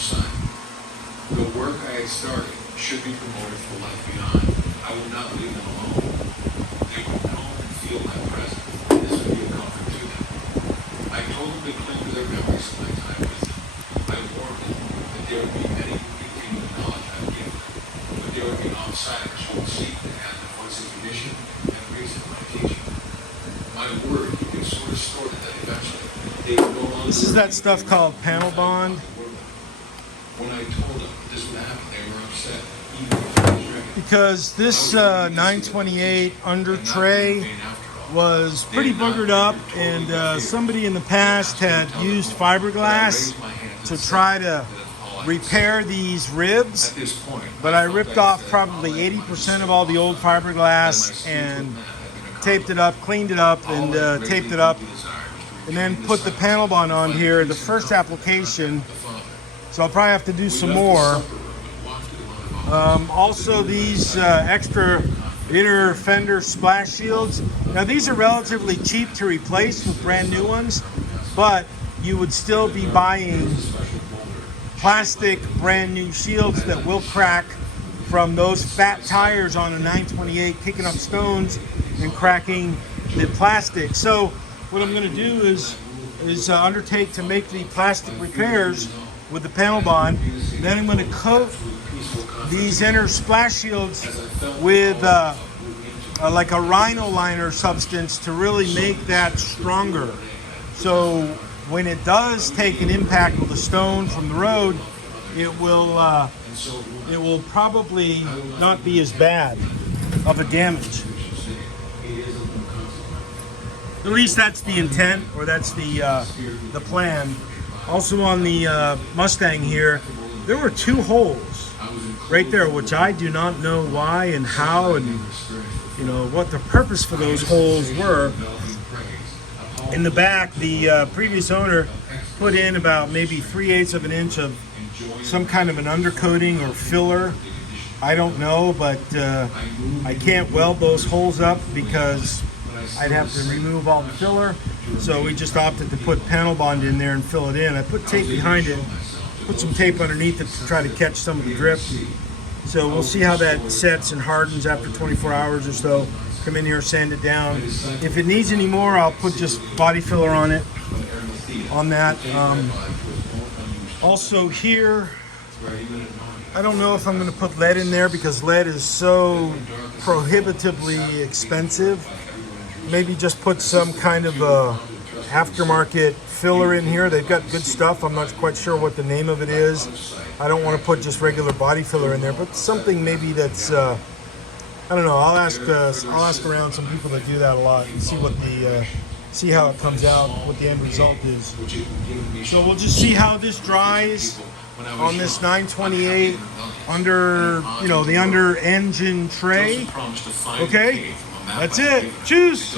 son. The work I had started should be promoted for life beyond. I will not leave them alone. They would know and feel my presence. This would be a comfort to them. I told them to cling to their memories of my time with them. I warned them that there would be many who continue the knowledge I've given them, but there would be outsiders who would seek to add the voice of tradition and reason to my teaching. My word is so distorted that eventually they would no longer. This is that stuff called panel bond. When I told them this would happen, they were upset. Even if I was ready. Because this 928 under tray was pretty buggered up, and somebody in the past had used fiberglass to try to repair these ribs, but I ripped off probably 80% of all the old fiberglass and taped it up, cleaned it up, and taped it up, and then put the panel bond on here, the first application. So I'll probably have to do some more. Also, these extra inner fender splash shields. Now, these are relatively cheap to replace with brand new ones, but you would still be buying plastic brand new shields that will crack from those fat tires on a 928 kicking up stones and cracking the plastic. So what I'm going to do is undertake to make the plastic repairs with the panel bond. Then I'm going to coat these inner splash shields with like a rhino liner substance to really make that stronger. So when it does take an impact with a stone from the road, it will probably not be as bad of a damage. At least that's the intent, or that's the plan. Also on the Mustang here, there were 2 holes right there, which I do not know why and how, and what the purpose for those holes were. In the back, the previous owner put in about maybe 3/8 of an inch of some kind of an undercoating or filler. I don't know, but I can't weld those holes up because I'd have to remove all the filler. So we just opted to put panel bond in there and fill it in. I put tape behind it, put some tape underneath it to try to catch some of the drip. So we'll see how that sets and hardens after 24 hours or so. Come in here, sand it down. If it needs any more, I'll put just body filler on it, on that. Also here, I don't know if I'm going to put lead in there because lead is so prohibitively expensive. Maybe just put some kind of a aftermarket filler in here. They've got good stuff. I'm not quite sure what the name of it is. I don't want to put just regular body filler in there, but something maybe that's I don't know. I'll ask around some people that do that a lot and see what see how it comes out, what the end result is. So we'll just see how this dries on this 928 under the under engine tray. Okay, that's it. Choose.